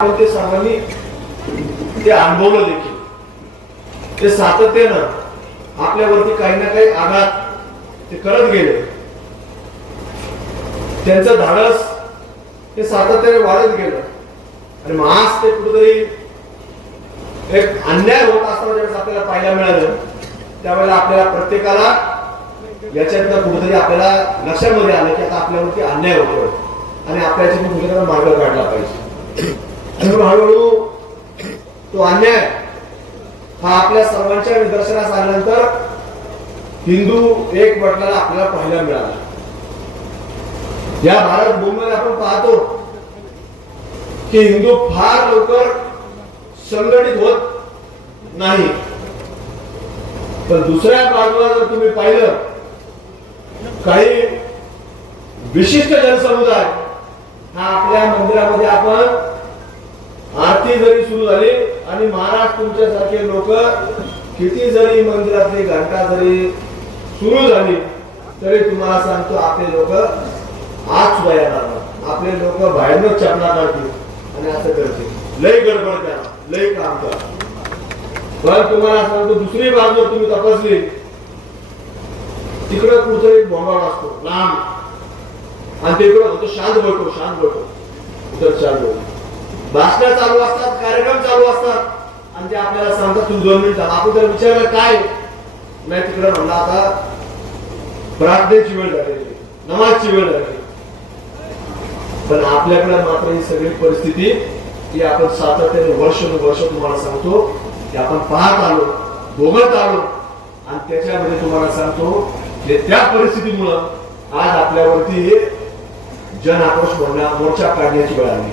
ते सर्वांनी ते अनुभवलं देखील. ते सातत्यानं आपल्यावरती काही ना काही आघात ते करत गेले. त्यांचं धाडस ते सातत्याने वाढत गेलं. आणि मग आज ते कुठेतरी एक अन्याय होत असताना ज्यावेळेस आपल्याला पाहायला मिळालं त्यावेळेला आपल्याला प्रत्येकाला याच्यातनं कुठेतरी आपल्याला लक्षामध्ये आलं की आता आपल्यावरती अन्याय होतोय. आणि आपल्याची कुठेतरी मार्ग काढला पाहिजे. म्हणून हळूहळू तो अन्याय हा आपल्या सर्वांच्या निदर्शनास आल्यानंतर हिंदू एक म्हटल्याला आपल्याला पाहायला मिळाला. या भारत भूमीवर आपण पाहतो की हिंदू फार लवकर संघटित होत नाही. तर दुसऱ्या बाजूला जर तुम्ही पाहिलं काही विशिष्ट जनसमुदाय हा आपल्या मंदिरामध्ये आपण आरती जरी सुरू झाली आणि महाराज तुमच्यासारखे लोक किती जरी मंदिरातली घंटा जरी सुरू झाली तरी तुम्हाला सांगतो आपले लोक आज सुद्धा येणार आपले लोक बाहेरच चपला काढतील आणि असं करतील. लय गडबड करा लय काम करा. पण तुम्हाला सांगतो दुसरी बाजू तुम्ही तपासली तिकडं कुठतरी एक बोंबाड असतो लांब. आणि तिकडं होतो शांत बळतो शांत बळतो तर शांत बळतो भाषण चालू असतात कार्यक्रम चालू असतात. आणि ते आपल्याला सांगतात तुम्ही दोन मिनिटात आपण जर विचारलं काय? नाही तिकडे म्हणलं आता प्रार्थनेची वेळ झालेली नमाजची वेळ झालेली पण आपल्याकडे मात्र ही सगळी परिस्थिती ही आपण सातत्याने वर्ष वर्ष तुम्हाला सांगतो की आपण पाहत आलो भोगत आलो आणि त्याच्यामध्ये तुम्हाला सांगतो की त्या परिस्थितीमुळं आज आपल्यावरती जन आक्रोश मोर्चा काढण्याची वेळ आली.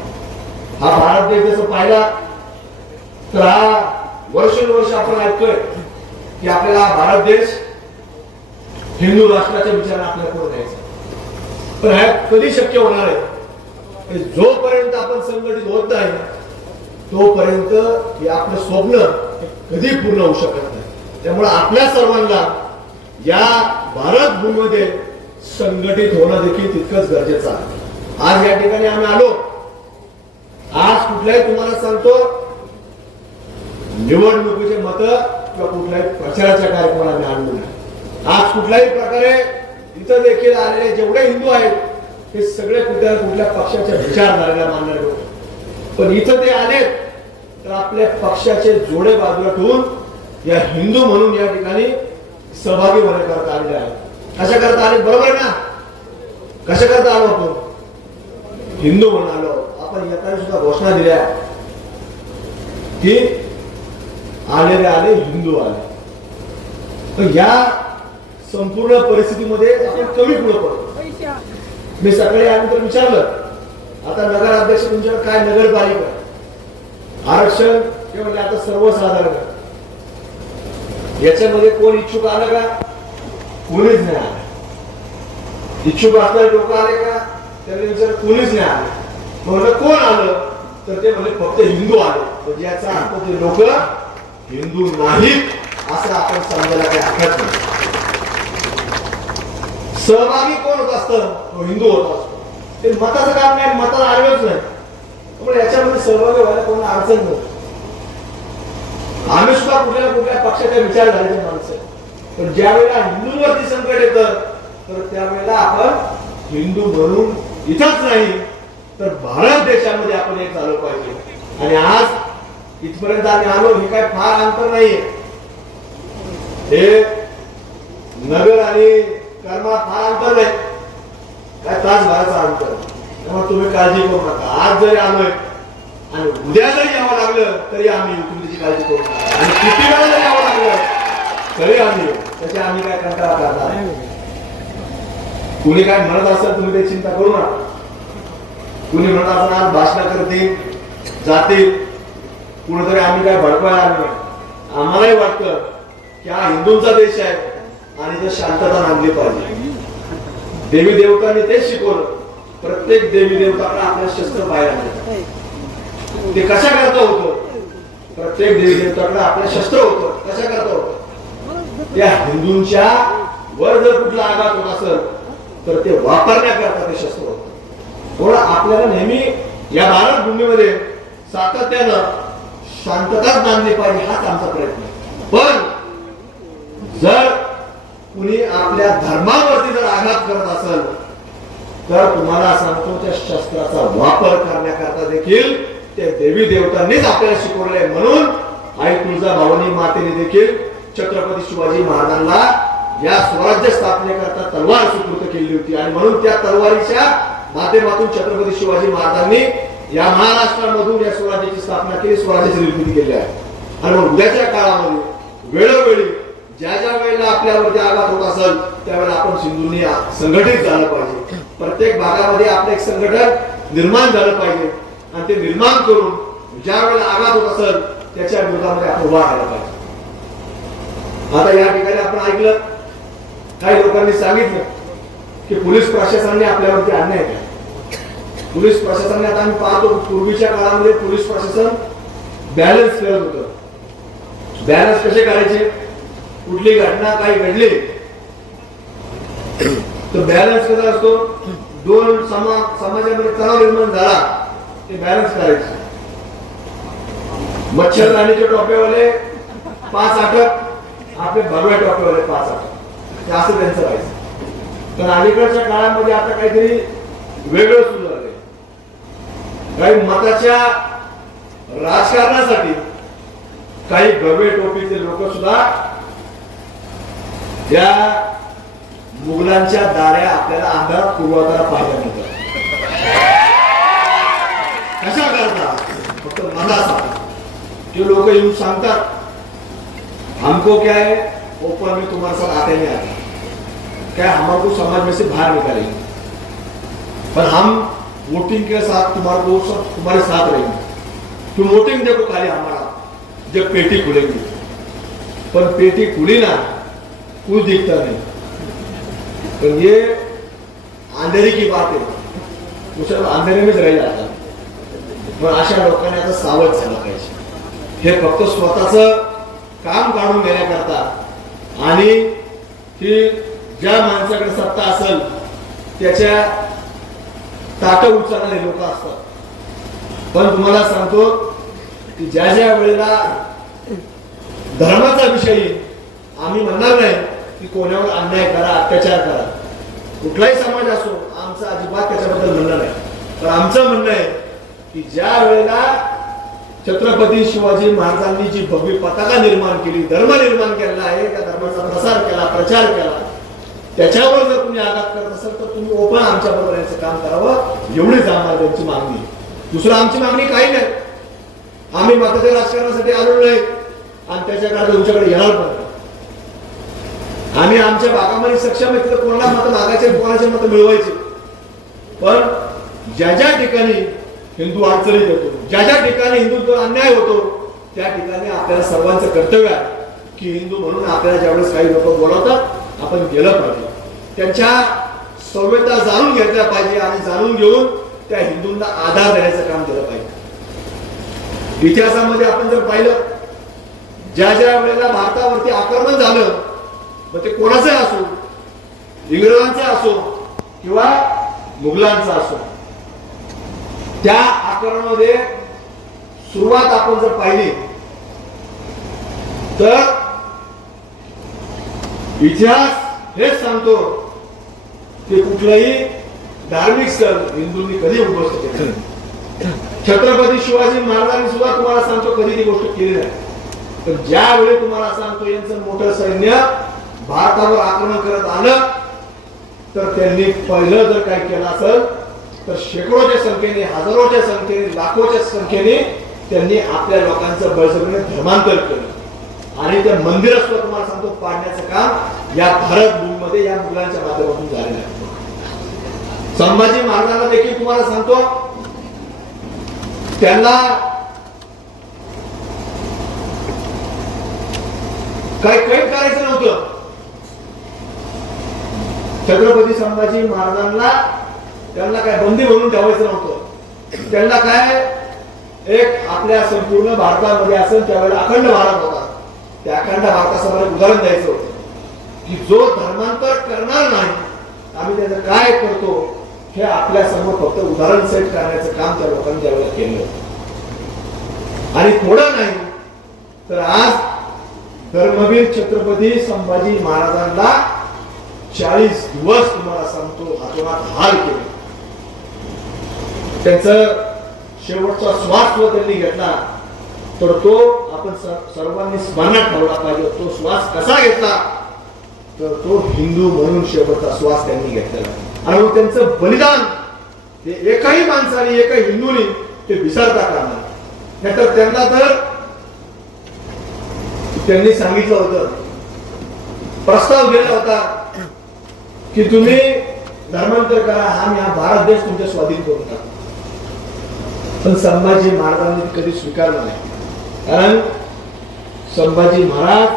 हा भारत देश जसं पाहिला तर हा वर्षानुवर्ष आपण ऐकतोय की आपल्याला भारत देश हिंदू राष्ट्राच्या विचाराने आपल्याला पुढे द्यायचा पण ह्या कधी शक्य होणार आहे? जोपर्यंत आपण संघटित होत नाही तोपर्यंत हे आपलं स्वप्न कधी पूर्ण होऊ शकत नाही. त्यामुळे आपल्या सर्वांना या भारत भूमीमध्ये संघटित होणं देखील तितकंच गरजेचं आहे. आज या ठिकाणी आम्ही आलो. कुठलाही कुठल्याही तुम्हाला सांगतो निवडणुकीचे मत किंवा कुठल्याही प्रचाराच्या कार्यक्रमाला आम्ही आणलो नाही. आज कुठल्याही प्रकारे इथं देखील आलेले जेवढे हिंदू आहेत हे सगळे कुठल्या कुठल्या पक्षाच्या विचारधारेला मानणारे होते पण इथं ते आलेत तर आपल्या पक्षाचे जोडे बाजूला ठेवून या हिंदू म्हणून या ठिकाणी सहभागी होण्याकरता आलेले आहेत. कशा करता आले बरोबर आहे ना? कशा करता आलो आपण? हिंदू म्हणून आलो. आपण येताना सुद्धा घोषणा दिल्या की आलेले आले हिंदू आले. या संपूर्ण परिस्थितीमध्ये आपण कमी पुढे पडतो मी सकाळी आल्यानंतर विचारलं आता नगराध्यक्ष तुमच्याकडे काय नगरपालिका? आरक्षण ते म्हणजे आता सर्वसाधारण. याच्यामध्ये कोण इच्छुक आलं का? कोणीच नाही आलं. इच्छुक असणारे लोक आले का? त्यांनी विचार कोणीच नाही आले. म्हणलं कोण आलं? तर ते म्हणजे फक्त हिंदू आले. म्हणजे याचा अर्थ ते लोक हिंदू नाहीत असं आपण समजायला काही हरकत नाही. सहभागी कोण होत असतं? तो हिंदू होत असतो. ते मताचं काम नाही मताला आलेच नाही. त्यामुळे याच्यामध्ये सहभागी व्हायला कोण अडचण नाही. आम्ही सुद्धा कुठल्या कुठल्या पक्षाच्या विचार झालेले माणसं. पण ज्या वेळेला हिंदूंवरती संकट येतं तर त्यावेळेला आपण हिंदू म्हणून इथंच नाही. तर भारत देशामध्ये आपण एक चालू पाहिजे. आणि आज इथपर्यंत आम्ही आलो हे काय फार अंतर नाहीये. हे नगर आणि कर्मात फार अंतर नाही. काय तासभराचं अंतर. त्यामुळे तुम्ही काळजी करू नका. आज जरी आलोय आणि उद्या जरी यावं लागलं तरी आम्ही तुमची काळजी करू नका. आणि किती वेळा जरी यावं लागलं तरी आम्ही त्याच्या आम्ही काय कंटाळा करणार कुणी काय म्हणत असेल तुम्ही ते चिंता करू नका. कुणी म्हणत आपण आज भाषण करतील जातील कुणीतरी आम्ही काय भडकवायला आलो नाही. आम्हालाही वाटतं की हा हिंदूंचा देश आहे आणि जर शांतता नांदली पाहिजे. देवी देवतांनी तेच शिकवलं. प्रत्येक देवी देवतांना आपल्या शस्त्र बाहेर आणलं ते कशा करता होतं? प्रत्येक देवी देवताकडे आपलं शस्त्र होतं. कशा करता होतं? त्या हिंदूंच्या वर जर कुठला आघात होत असेल तर ते वापरण्याकरता ते शस्त्र होतं. म्हणून आपल्याला नेहमी या भारत भूमीमध्ये सातत्यानं शांतताच नांदली पाहिजे हाच आमचा प्रयत्न पण जर कुणी आपल्या धर्मावरती जर आघात करत असेल तर तुम्हाला सांगतो त्या शस्त्राचा वापर करण्याकरता देखील त्या देवी देवतांनीच आपल्याला शिकवलंय म्हणून आई तुळजा भावानी मातेने देखील छत्रपती शिवाजी महाराजांना या स्वराज्य स्थापनेकरता तलवार सुपूर्द केली होती. आणि म्हणून त्या तलवारीच्या माध्यमातून छत्रपती शिवाजी महाराजांनी या महाराष्ट्रामधून या स्वराज्याची स्थापना केली स्वराज्याची निर्मिती केली आहे. आणि उद्याच्या काळामध्ये वेळोवेळी ज्या ज्या वेळेला आपल्यावरती आघात होत असेल त्यावेळेला आपण सिंधूंनी संघटित झालं पाहिजे. प्रत्येक भागामध्ये आपलं एक संघटन निर्माण झालं पाहिजे. आणि ते निर्माण करून ज्या वेळेला आघात होत असेल त्याच्या विरोधामध्ये आपण उभा राहिला पाहिजे. आता या ठिकाणी आपण ऐकलं काही लोकांनी सांगितलं की पोलीस प्रशासनाने आपल्यावरती अन्याय केला. पोलीस प्रशासनाने आता आम्ही पाहतो पूर्वीच्या काळामध्ये पोलीस प्रशासन बॅलन्स करत होतं. बॅलन्स कसे करायचे? कुठली घटना काही घडली? तर बॅलन्स कसा असतो? दोन समा समाजामध्ये तणाव निर्माण झाला ते बॅलन्स करायचे. मच्छरदाणीचे टोप्यावाले पाच अटक आपले भगव्या टोप्यावाले पाच अटक असं त्यांचं राहायचं. तर अलीकडच्या काळामध्ये आता काहीतरी वेगळं सुरू झालं. काही मताच्या राजकारणासाठी काही गवे टोपीचे लोक सुद्धा या मुघलांच्या दाऱ्या आपल्याला अंधारात पूर्वाधारा पाहायला मिळतात. कशा करता? फक्त मनासाठी ते लोक येऊन सांगतात हमको क्या है? ऊपर में तुम्हारे साथ आते नहीं आते. क्या हमारे को समाज में से बाहर निकालेंगे. पर हम वोटिंग के साथ तुम्हारे को सब तुम्हारे साथ रहेंगे। तुम वोटिंग देखो खाली हमारा। जब पेटी खुलेंगी। पर पेटी खुली ना कुछ दिखता नहीं। पर ये अंधेरी की बात है। उसे अंधेरी में रह आता पण अशा लोकांनी आता सावध झालं पाहिजे हे फक्त स्वतःच काम काढून घेण्याकरता आणि की ज्या माणसाकडे सत्ता असेल त्याच्या ताट उचलणारे लोक असतात. पण तुम्हाला सांगतो की ज्या ज्या वेळेला धर्माचा विषय आम्ही म्हणणार नाही की कोणावर अन्याय करा अत्याचार करा. कुठलाही समाज असो आमचं अजिबात त्याच्याबद्दल म्हणणं नाही. पण आमचं म्हणणं आहे की ज्या वेळेला छत्रपती शिवाजी महाराजांनी जी भव्य पताका निर्माण केली धर्म निर्माण केलेला आहे त्या धर्माचा प्रसार केला प्रचार केला त्याच्यावर जर तुम्ही आघात करत असाल तर तुम्ही ओपन आमच्या बरोबर याचं काम करावं. एवढीच आम्हाला त्यांची मागणी. दुसरं आमची मागणी काही नाही. आम्ही मताच्या राजकारणासाठी आलो नाही. आणि त्याच्याकडे तुमच्याकडे येणार पण आम्ही आमच्या भागामध्ये सक्षम आहे तिथं कोणाला मत मागायचे कोणाचे मत मिळवायचे? पण ज्या ज्या ठिकाणी हिंदू अडचणीत येतो ज्या ज्या ठिकाणी हिंदुत्व अन्याय होतो त्या ठिकाणी आपल्याला सर्वांचं कर्तव्य आहे की हिंदू म्हणून आपल्याला ज्यावेळेस काही लोक बोलवतात आपण गेलं पाहिजे. त्यांच्या संवेदना जाणून घेतल्या पाहिजे आणि जाणून घेऊन त्या हिंदूंना आधार देण्याचं काम केलं पाहिजे. इतिहासामध्ये आपण जर पाहिलं ज्या ज्या वेळेला भारतावरती आक्रमण झालं मग ते कोणाचं असो इंग्रजांचं असो किंवा मुघलांचं असो त्या आक्रमणामध्ये सुरुवात आपण जर पाहिली तर इतिहास हेच सांगतो की कुठलाही धार्मिक सण हिंदूंनी कधी उद्ध्वस्त केलं छत्रपती शिवाजी महाराजांनी सुद्धा तुम्हाला सांगतो कधी ती गोष्ट केली नाही. तर ज्यावेळी तुम्हाला सांगतो यांचं मोठं सैन्य भारतावर आक्रमण करत आलं तर त्यांनी पहिलं जर काय केलं असेल तर शेकडोच्या संख्येने हजारोच्या संख्येने लाखोच्या संख्येने त्यांनी आपल्या लोकांचं बळजबरीने धर्मांतर केलं. आणि ते मंदिर सुद्धा तुम्हाला सांगतो पाडण्याचं काम या भारत भूमीमध्ये या मुलांच्या माध्यमातून झालेलं आहे. संभाजी महाराजांना देखील तुम्हाला सांगतो त्यांना काही कैद करायचं नव्हतं. छत्रपती संभाजी महाराजांना त्यांना काय बंदी म्हणून ठेवायचं नव्हतं. त्यांना काय एक आपल्या संपूर्ण भारतामध्ये असेल त्यावेळेला अखंड भारत होता. त्या अखंड भारतासमोर एक उदाहरण द्यायचं होतं की जो धर्मांतर करणार नाही आम्ही त्याचं काय करतो हे आपल्यासमोर फक्त उदाहरण सेट करण्याचं काम त्या लोकांनी त्यावेळेला केलं होतं. आणि थोडं नाही तर आज धर्मवीर छत्रपती संभाजी महाराजांना चाळीस दिवस तुम्हाला सांगतो हातोहात हाल केले. त्यांचं शेवटचा श्वास जो त्यांनी घेतला तर तो आपण सर्वांनी स्मरणात ठेवला पाहिजे. तो श्वास कसा घेतला? तर तो हिंदू म्हणून शेवटचा श्वास त्यांनी घेतलेला. आणि मग त्यांचं बलिदान हे एकाही माणसाने एका हिंदूने ते विसरता कामा नाहीतर त्यांना तर त्यांनी सांगितलं होतं प्रस्ताव दिला होता की तुम्ही धर्मांतर करा हा मी हा भारत देश तुमच्या स्वाधीन करून पण संभाजी महाराजांनी कधी स्वीकारलं नाही. कारण संभाजी महाराज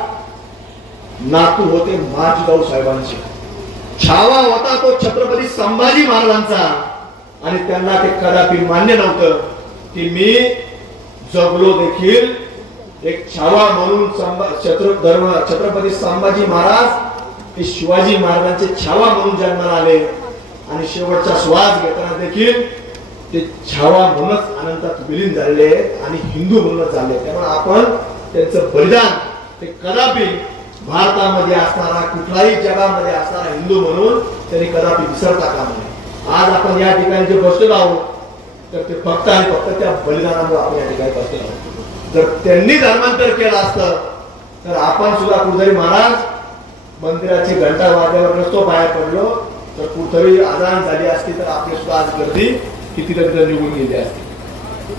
नातू होते माजगाव साहेबांचे. छावा होता तो छत्रपती संभाजी महाराजांचा. आणि त्यांना ते कदापि मान्य नव्हतं की मी जगलो देखील एक छावा म्हणून संभा- छत्र धर्म छत्रपती संभाजी महाराज ते शिवाजी महाराजांचे छावा म्हणून जन्माला आले. आणि शेवटचा श्वास घेताना देखील ते छावा म्हणूनच अनंतात विलीन झालेले आहेत आणि हिंदू म्हणूनच झाले त्यामुळे आपण त्यांचं बलिदान ते कदापि भारतामध्ये असणारा कुठलाही जगामध्ये असणारा हिंदू म्हणून त्यांनी कदापि विसरता कामा नये. आज आपण या ठिकाणी जे बसलेलो आहोत तर ते फक्त आणि फक्त त्या बलिदानामुळे आपण या ठिकाणी बसलेलो आहोत. जर त्यांनी धर्मांतर केलं असतं तर आपण सुद्धा कुठेतरी महाराज मंदिराची घंटा वाजल्यावर नसतो बाहेर पडलो तर कुठेतरी आजान झाली असती तर आपली सुद्धा आज गर्दी किती तिथं निघून गेले असते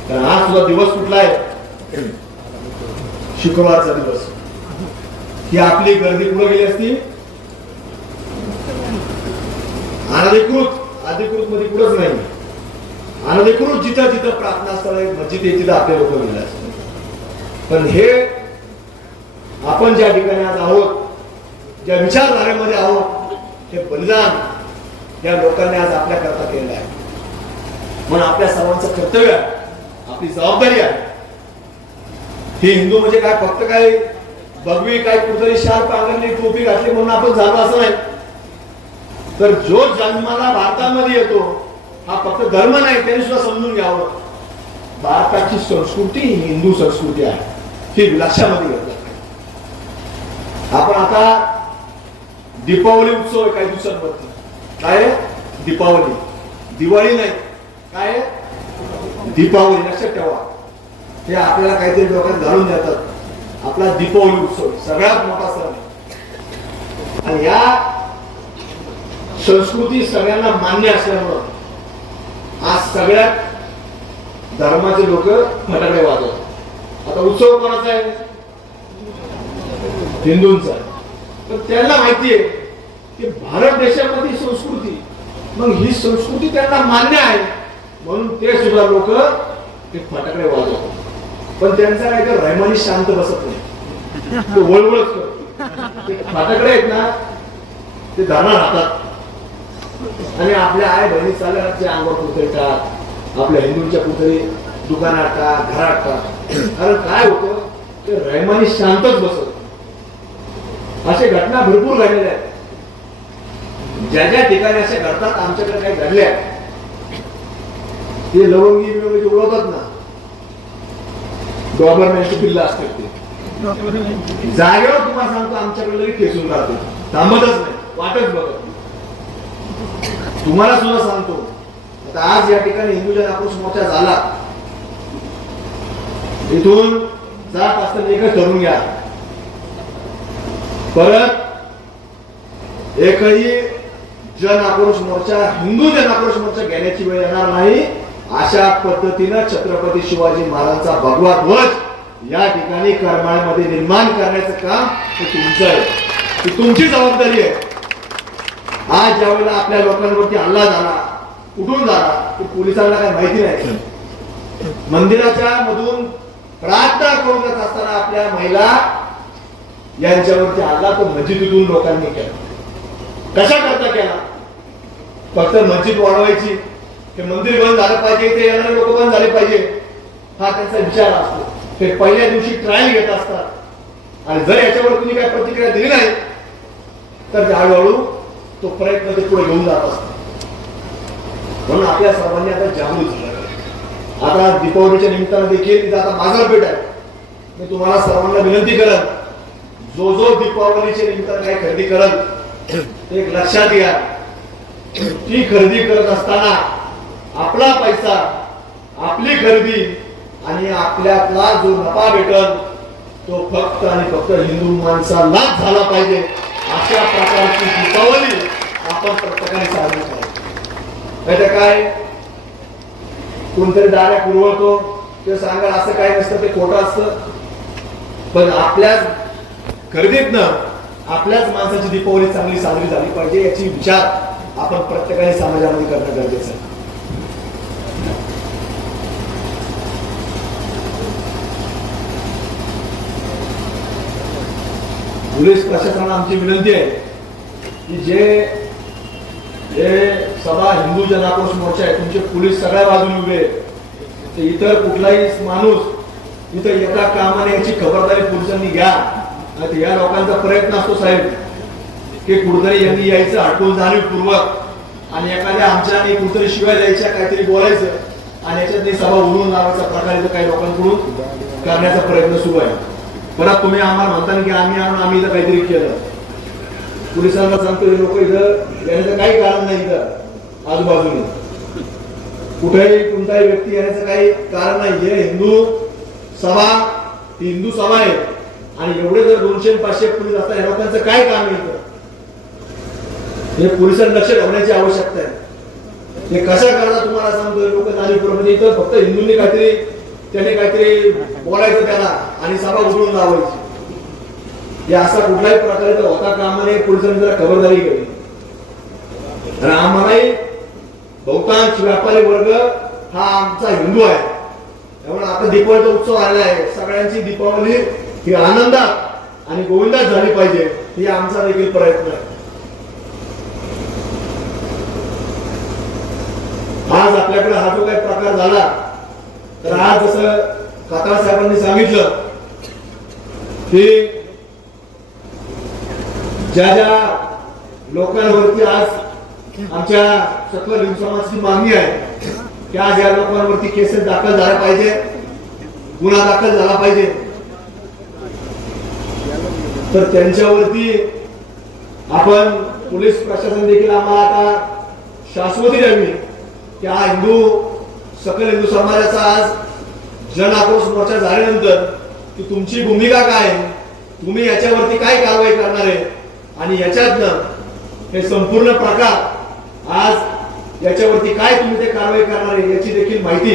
तर हा सुद्धा दिवस कुठला आहे? शुक्रवारचा दिवस. ही आपली गर्दी कुठं गेली असती? अनधिकृत अधिकृत मध्ये कुठंच नाही. अनधिकृत जिथं जिथं प्रार्थना स्थळ आहे मस्जिद आहे तिथं आपले लोक गेले असते पण हे आपण ज्या ठिकाणी आज आहोत ज्या विचारधारेमध्ये आहोत हे बलिदान या लोकांनी आज आपल्या करता केलेलं आहे. म्हणून आपल्या सर्वांचं कर्तव्य आहे. आपली जबाबदारी आहे. ही हिंदू म्हणजे काय? फक्त काय बघवी काय कुठतरी शाल पांघरली टोपी घातली म्हणून आपण झालो असं नाही. तर जो जन्माला भारतामध्ये येतो हा फक्त धर्म नाही त्यांनी सुद्धा समजून घ्यावं. भारताची संस्कृती ही हिंदू संस्कृती आहे. ही लक्षामध्ये घेतलं आपण आता दीपावली उत्सव आहे काही दिवसांवरती काय? दीपावली. दिवाळी नाही. काय? दीपावली लक्षात ठेवा. हे आपल्याला काहीतरी डोक्यात घालून देतात. आपला दीपावली उत्सव सगळ्यात मोठा सण आणि या संस्कृती सगळ्यांना मान्य असल्यामुळं आज सगळ्यात धर्माचे लोक फटाकडे वाजवतात. आता उत्सव कोणाचा आहे? हिंदूंचा आहे. तर त्यांना माहिती आहे की भारत देशामध्ये संस्कृती मग ही संस्कृती त्यांना मान्य आहे. म्हणून ते सुद्धा लोक ते फटाकडे वाजवतात. पण त्यांचा काय तर रहमानी शांत बसत नाही. तो वळवळच करतो ते फटाकडे आहेत ना ते धरणार राहतात आणि आपल्या आई बहिणी चालल्या अंगावर पुतळतात टाक आपल्या हिंदूंच्या पुतळी दुकानात का घरात का कारण काय होतं ते रहमानी शांतच बसत अशा घटना भरपूर घडलेल्या आहेत. ज्या ज्या ठिकाणी अशा घडतात आमच्याकडे काही घडल्या ते लवंगी बिवंगी जे ओळखत ना. गव्हर्नमेंटची बिल्ल असतात ते. जागेवर तुम्हाला सांगतो आमच्याकडे लगेच ठेसून राहते. थांबतच नाही. वाटच बघत तुम्हाला सुद्धा सांगतो. आता आज या ठिकाणी हिंदूजन आक्रोश मोठा झाला. इथून जात असताना एकच ठरवून घ्या. परत एकही जन आक्रोश मोर्चा हिंदू जन आक्रोश मोर्चा घेण्याची वेळ येणार नाही. अशा पद्धतीनं छत्रपती शिवाजी महाराजांचा भगवा ध्वज या ठिकाणी करमाळ्यामध्ये निर्माण करण्याचं काम हे तुमचं आहे. ती तुमची जबाबदारी आहे. आज ज्या वेळेला आपल्या लोकांवरती हल्ला झाला कुठून झाला ते पोलिसांना काही माहिती नाही. मंदिराच्या मधून प्रार्थना करून जात असताना आपल्या महिला यांच्यावरती हल्ला तो मस्जिदीतून लोकांनी केला. कशा करता केला? फक्त मस्जिद वाढवायची. ते मंदिर बंद झालं पाहिजे ते येणारे लोक बंद झाले पाहिजे हा त्यांचा विचार असतो. ते पहिल्या दिवशी ट्रायल घेत असतात. आणि जर याच्यावर तुम्ही काही प्रतिक्रिया दिली नाही तर ते हळूहळू तो प्रयत्न ते पुढे घेऊन जात असतो म्हणून आपल्या सर्वांनी आता जागृत झालं आता दीपावलीच्या निमित्तानं देखील तिथं आता बाजारपेठ आहे. मी तुम्हाला सर्वांना विनंती करत जो जो दीपावलीच्या निमित्तानं काही खरेदी करत एक लक्षात घ्या. ती खरेदी करत असताना आपला पैसा आपली खरेदी आणि आपल्यातला जो नफा भेटल तो फक्त आणि फक्त हिंदू माणसालाच झाला पाहिजे. अशा प्रकारची दीपावली आपण प्रत्येकाने साजरी करायची. नाही काय? कोणतरी डायरेक्ट पुरवतो ते सांगा असं काय नसतं ते खोटं असतं. पण आपल्याच खरेदीतनं आपल्याच माणसाची दीपावली चांगली साजरी झाली पाहिजे याची विचार आपण प्रत्येकाने समाजामध्ये करणं गरजेचं आहे. पोलीस प्रशासनाला आमची विनंती आहे की जे जे सभा हिंदू जनाक्रोश मोर्चा आहे तुमचे पोलीस सगळ्या बाजूने उभे ते इतर कुठलाही माणूस इथं एका कामाने याची खबरदारी पोलिसांनी घ्या. या लोकांचा प्रयत्न असतो साहेब की कुठतरी यांनी यायचं हटवून जाणीवपूर्वक आणि एखाद्या आमच्या आणि कुठेतरी शिवाय द्यायच्या काहीतरी बोलायचं आणि याच्यात सभा उडून लावायचा प्रकार इथं काही लोकांकडून करण्याचा प्रयत्न सुरू आहे. परत तुम्ही आम्हाला म्हणता की आम्ही आणून आम्ही इथं काहीतरी केलं. पोलिसांना सांगतो हे लोक इथं येण्याचं काही कारण नाही इथं आजूबाजूने. कुठेही कोणताही व्यक्ती येण्याचं काही कारण नाही. हे हिंदू सभा हिंदू सभा आहे. आणि एवढे जर दोनशे पाचशे पोलीस असतात या लोकांचं काय काम आहे इथं? हे पोलिसांनी लक्ष ठेवण्याची आवश्यकता आहे. हे कशा करता तुम्हाला सांगतो लोक जाणीवपूर्वक इथं फक्त हिंदूंनी काहीतरी त्याने काहीतरी बोलायचं त्याला आणि सभा उघडून लावायची. या असा कुठलाही प्रकारे तर होता कामा नये पोलिसांनी जरा खबरदारी केली आणि आम्हालाही बहुतांश व्यापारी वर्ग हा आमचा हिंदू आहे. त्यामुळे आता दीपावलीचा उत्सव आलेला आहे. सगळ्यांची दीपावली ही आनंदात आणि गोविंदात झाली पाहिजे ही आमचा देखील प्रयत्न आहे. आज आपल्याकडे हा जो काही प्रकार झाला तर आज जसं काका साहेबांनी सांगितलं की ज्या ज्या लोकांवरती आज आमच्या सकल हिंसाची समाजाची मागणी आहे की आज या लोकांवरती केसेस दाखल झाल्या पाहिजे गुन्हा दाखल झाला पाहिजे तर त्यांच्यावरती आपण पोलीस प्रशासन देखील आम्हाला आता शाश्वती द्यावी त्या हिंदू सकल हिंदू समाजाचा आज जन आक्रोश मोर्चा झाल्यानंतर की तुमची भूमिका काय आहे? तुम्ही याच्यावरती काय कारवाई करणार आहे? आणि याच्यातनं हे संपूर्ण प्रकार आज याच्यावरती काय तुम्ही ते कारवाई करणार आहे याची देखील माहिती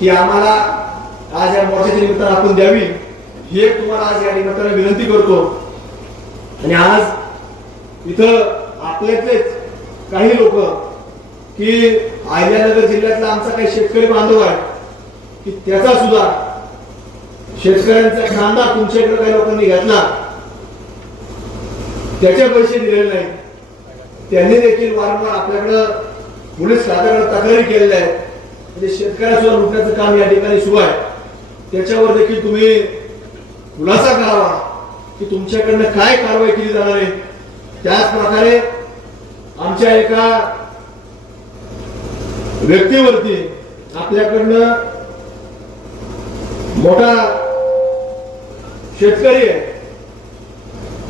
ही आम्हाला आज या मोर्चाच्या निमित्तानं आपण द्यावी ही एक तुम्हाला आज या निमित्तानं विनंती करतो. आणि आज इथं आपल्यातलेच काही लोक की अहिल्यानगर जिल्ह्यातला आमचा काही शेतकरी बांधव आहे की त्याचा सुद्धा शेतकऱ्यांचा कांदा तुमच्याकडे काही लोकांनी घेतला त्याचे पैसे दिलेले नाही. त्यांनी देखील वारंवार आपल्याकडं पोलीस खात्याकडे तक्रारी केलेल्या आहेत. म्हणजे शेतकऱ्यासुद्धा लुटण्याचं काम या ठिकाणी सुरू आहे. त्याच्यावर देखील तुम्ही खुलासा करावा की तुमच्याकडनं काय कारवाई केली जाणार आहे. त्याच प्रकारे आमच्या एका व्यक्तीवरती आपल्याकडनं मोठा शेतकरी आहे.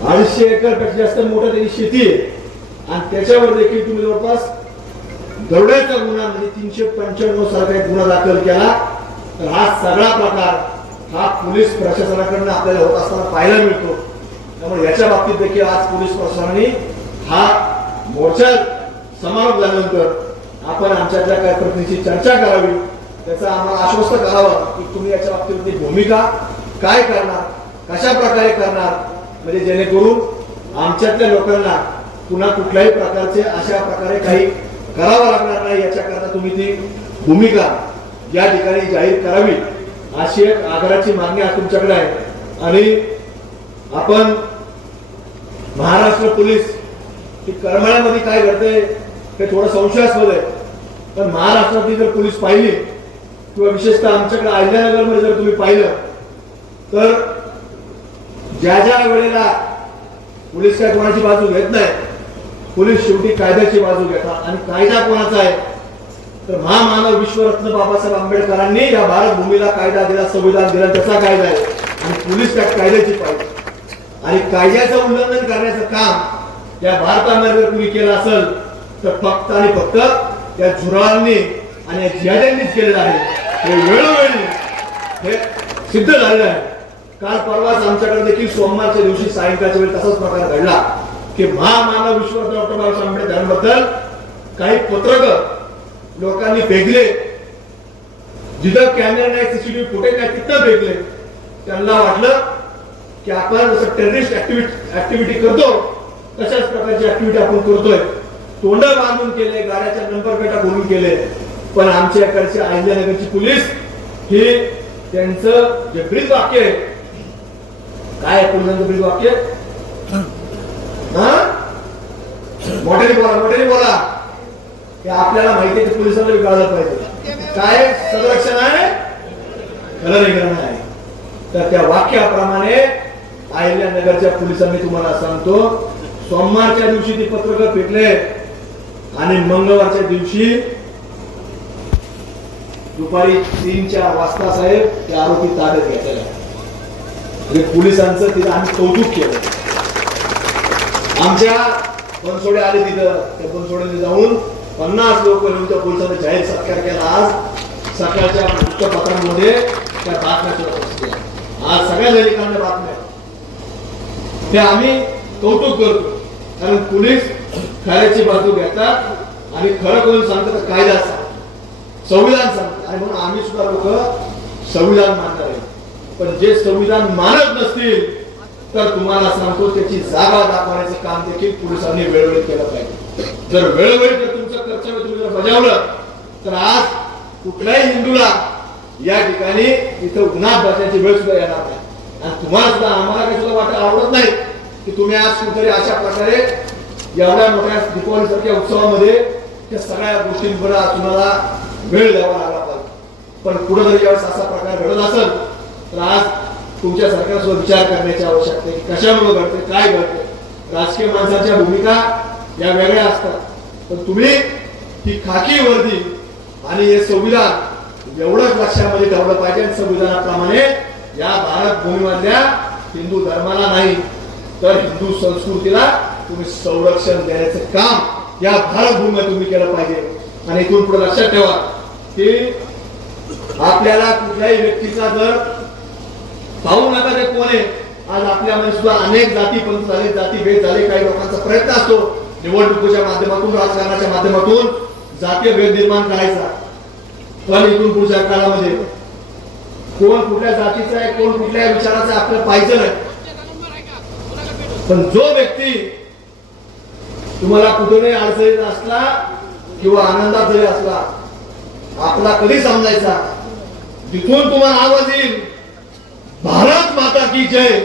अडीचशे एकरपेक्षा जास्त मोठा त्याची शेती आहे. आणि त्याच्यावर देखील तुम्ही जवळपास दरोड्याचा गुन्हा म्हणजे तीनशे पंच्याण्णव सारखा एक गुन्हा दाखल केला. तर हा सगळा प्रकार हा पोलीस प्रशासनाकडनं आपल्याला होत असताना पाहायला मिळतो. त्यामुळे याच्या बाबतीत देखील आज पोलीस प्रशासनाने हा मोर्चा समारोप झाल्यानंतर आपण आमच्यातल्या काय प्रतिनिधीची चर्चा करावी त्याचा आम्हाला आश्वस्त करावं की तुम्ही याच्या बाबतीत भूमिका काय करणार कशा प्रकारे करणार म्हणजे जेणेकरून आमच्यातल्या लोकांना पुन्हा कुठल्याही प्रकारचे अशा प्रकारे काही करावं लागणार नाही याच्याकरता तुम्ही ती भूमिका या ठिकाणी जाहीर करावी अशी एक आग्रहाची मागणी आज तुमच्याकडे आहे. आणि आपण महाराष्ट्र पोलीस की करमाळ्यामध्ये काय घडते हे थोडं संशयास्पद आहे. तर महाराष्ट्रातली जर पोलीस पाहिली किंवा विशेषतः आमच्याकडे अहिल्यानगरमध्ये जर तुम्ही पाहिलं तर ज्या ज्या वेळेला पोलीस काय कोणाची बाजू घेत नाही पोलीस शेवटी कायद्याची बाजू घेतात. आणि कायदा कोणाचा आहे? तर महामानव विश्वरत्न बाबासाहेब आंबेडकरांनी या भारत भूमीला कायदा दिला संविधान दिला त्याचा कायदा आहे. आणि पोलीस त्या कायद्याची पाहिजे आणि कायद्याचं उल्लंघन करण्याचं काम या भारतामध्ये जर तुम्ही केलं असेल तर फक्त आणि फक्त या झुराळांनी आणि या जिहाद्यांनीच केलेलं आहे. हे वेळोवेळी हे सिद्ध झालेलं आहे. काल परवाच आमच्याकडे देखील सोमवारच्या दिवशी सायंकाळच्या वेळी तसाच प्रकार घडला की महामानव विश्वरत्न डॉक्टर बाबासाहेब आंबेडकरांबद्दल काही पत्रक लोकांनी फेकले. जिथं कॅमेरा नाही सीसीटीव्ही फुटेज नाही तिथं फेकले. त्यांना वाटलं की आपण जसं टेररिस्ट ऍक्टिव्हिटी ऍक्टिव्हिटी करतो तशाच प्रकारची ऍक्टिव्हिटी आपण करतोय. तोंड बांधून केले गाड्याच्या नंबर प्लेटा बोलून केले. पण आमच्या इकडचे अहिल्यानगरची पोलीस हे त्यांचं जे ब्रीज वाक्य आहे काय पोलिसांचं ब्रीज वाक्य? हा? मोठ्याने बोला मोठ्याने बोला. हे आपल्याला माहिती आहे पोलिसांना कळलं पाहिजे. काय संरक्षण आहे? खरं आहे तर त्या वाक्याप्रमाणे अहिल्यानगरच्या पोलिसांनी तुम्हाला सांगतो सोमवारच्या दिवशी ती पत्रक भेटले. आणि मंगळवारच्या दिवशी दुपारी तीन चार वाजता साहेब ते आरोपी ताब्यात घेतलेला म्हणजे पोलिसांचं तिथं आम्ही कौतुक केलं. आमच्या बनसोडे आले तिथं. त्या बनसोड्याने जाऊन पन्नास लोक येऊन त्या पोलिसांनी जाहीर सत्कार केला. आज सकाळच्या वृत्तपत्रांमध्ये त्या बातम्या आज सगळ्या दैनिकांना बातम्या ते आम्ही कौतुक करतो. कारण पोलीस खऱ्याची बाजू घेतात आणि खरं करून सांगतात तर कायदा सांगतात. संविधान सांगतात. आणि म्हणून आम्ही सुद्धा लोक संविधान मानणार आहे. पण जे संविधान मानत नसतील तर तुम्हाला सांगतो त्याची जागा दाखवण्याचं काम देखील पोलिसांनी वेळोवेळी केलं पाहिजे. जर वेळोवेळी जर तुमचं कर्तव्य तुम्ही जर बजावलं तर आज कुठल्याही हिंदूला या ठिकाणी इथं उन्हात बसण्याची वेळ सुद्धा येणार नाही. आणि तुम्हाला सुद्धा आम्हाला काही सुद्धा वाटायला आवडत नाही की तुम्ही आज कुठेतरी अशा प्रकारे एवढ्या मोठ्या दीपावलीसारख्या उत्सवामध्ये त्या सगळ्या गोष्टींवर तुम्हाला वेळ द्यावा लागला पाहिजे पण पुढे जर यावेळेस असा प्रकार घडत असेल तर आज तुमच्या सरकारसोबत विचार करण्याची आवश्यकता आहे. कशामुळे घडते काय घडते? राजकीय माणसाच्या भूमिका या वेगळ्या असतात. पण तुम्ही ही खाकी वर्दी आणि हे संविधान एवढंच लक्षामध्ये ठेवलं पाहिजे संविधानाप्रमाणे या भारत भूमीमधल्या हिंदू धर्माला नाही तर हिंदू संस्कृतीला तुम्ही संरक्षण देण्याचं काम या भारत तुम्ही केलं पाहिजे. आणि इथून पुढे लक्षात ठेवा की आपल्याला कुठल्याही व्यक्तीचा जर पाहू नका ते कोण आहे आज आपल्यामध्ये सुद्धा अनेक जाती पण झाले जाती भेद झाले काही लोकांचा प्रयत्न असतो निवडणुकीच्या माध्यमातून राजकारणाच्या माध्यमातून जातीय भेद निर्माण करायचा. पण इथून पुढच्या काळामध्ये कोण कुठल्या जातीचा आहे कोण कुठल्या विचाराचा आपल्याला पाहिजे नाही. पण जो व्यक्ती तुम्हाला कुठूनही अडचणीत असला किंवा आनंदात जरी असला आपला कधी समजायचा? जिथून तुम्हाला आवाज येईल भारत माता की जय.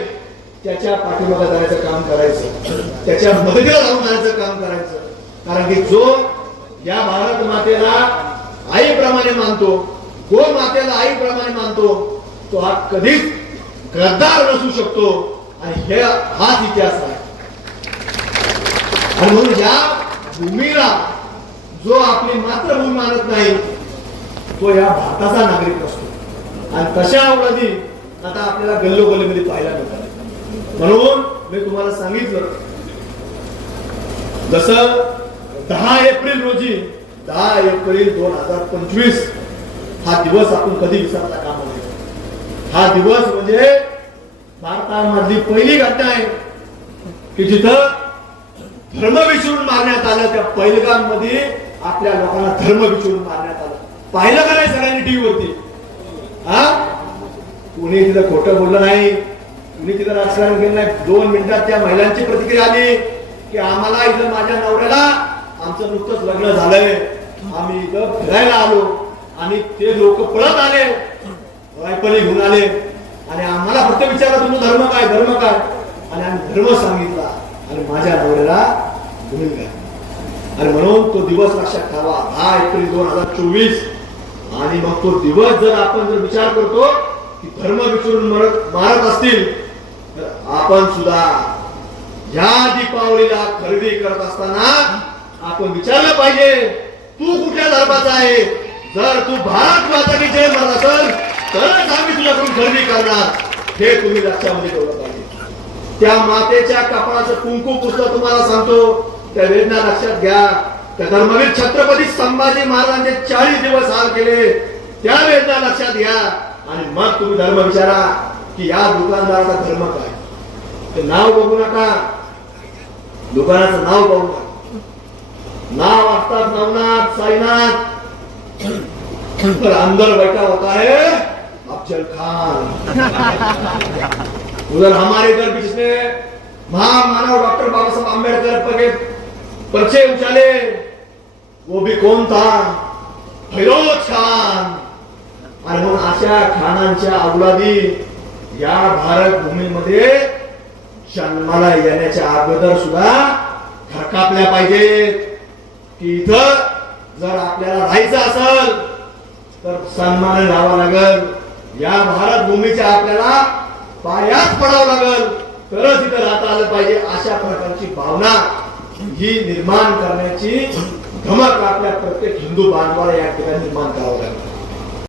त्याच्या पाठीमागे जायचं काम करायचं. त्याच्या मदतीला जाऊन जायचं काम करायचं. कारण की जो या भारत मातेला आईप्रमाणे मानतो गो मातेला आईप्रमाणे मानतो तो हा कधीच गद्दार नसू शकतो. आणि हे हाच इतिहास आहे. म्हणून या भूमीला जो आपली मातृभूमी मानत नाही तो या भारताचा नागरिक असतो. आणि तशा अवलादी आता आपल्याला गल्लोगल्लीमध्ये पाहायला मिळतात म्हणून मी तुम्हाला सांगितलं जसं दहा एप्रिल रोजी दहा एप्रिल दोन हजार पंचवीस हा दिवस आपण कधी विसरता काम नये. हा दिवस म्हणजे भारतामधली पहिली घटना आहे की जिथं धर्म विचारून मारण्यात आलं त्या पहिलकांमध्ये आपल्या लोकांना धर्म विचारून मारण्यात आलं. पाहिलं का नाही सगळ्यांनी टीव्ही वरती हा? कुणी तिथं खोटं बोललं नाही कुणी तिथं राजकारण केलं नाही. दोन मिनिटात त्या महिलांची प्रतिक्रिया आली की आम्हाला इथं माझ्या नवऱ्याला आमचं नुकतंच लग्न झालंय. आम्ही इथं फिरायला आलो. आणि ते लोक पळत आले. रायफली घेऊन आले. आणि आम्हाला फक्त विचारला तुमचा धर्म काय? धर्म काय? आणि आम्ही धर्म सांगितला. आणि माझ्या नवऱ्याला घेऊन गेला आणि म्हणून तो दिवस लक्षात ठेवा. दहा एप्रिल दोन हजार चोवीस. आणि मग तो दिवस जर आपण जर विचार करतो की धर्म विचारून मरत मारत असतील तर आपण सुद्धा ह्या दीपावलीला खरेदी करत असताना आपण विचारलं पाहिजे तू कुठल्या धर्माचा आहे? जर तू भारत माता की जय म्हणत असेल तरच आम्ही तुझ्याकडून खरेदी करणार. हे तुम्ही लक्षामध्ये ठेवलं पाहिजे. त्या मातेच्या कपाळाचं कुंकू पुसलं तुम्हाला सांगतो. त्या वेदना लक्षात घ्या. त्या धर्मवीर छत्रपती संभाजी महाराजांचे चाळीस दिवस हाल केले. त्या वेदना लक्षात घ्या. आणि मग तुम्ही धर्म विचारा की या दुकानदाराचा धर्म काय? ते नाव बघू नका. दुकानाचं नाव बघू नका. नाव असतात नवनाथ साईनाथ. तर अंदर बैठा होता है अफजल खान. उधर हमारे इधर बीच में महामानव डॉक्टर बाबा साहब अम्बेडकर के पर्चे उछाले वो भी कौन था? फिरोज खान। आणि म्हणून अशा खानांच्या अवलादी या भारत भूमीमध्ये जन्माला येण्याच्या अगोदर सुद्धा खरकापल्या पाहिजेत की इथं जर आपल्याला राहायचं असेल तर सन्मान राहावं लागल. या भारत भूमीच्या आपल्याला पायात पडावं लागल. तरच इथं राहता आलं पाहिजे अशा प्रकारची भावना ही निर्माण करण्याची धमक आपल्या प्रत्येक हिंदू बांधवाला या ठिकाणी निर्माण करावं लागेल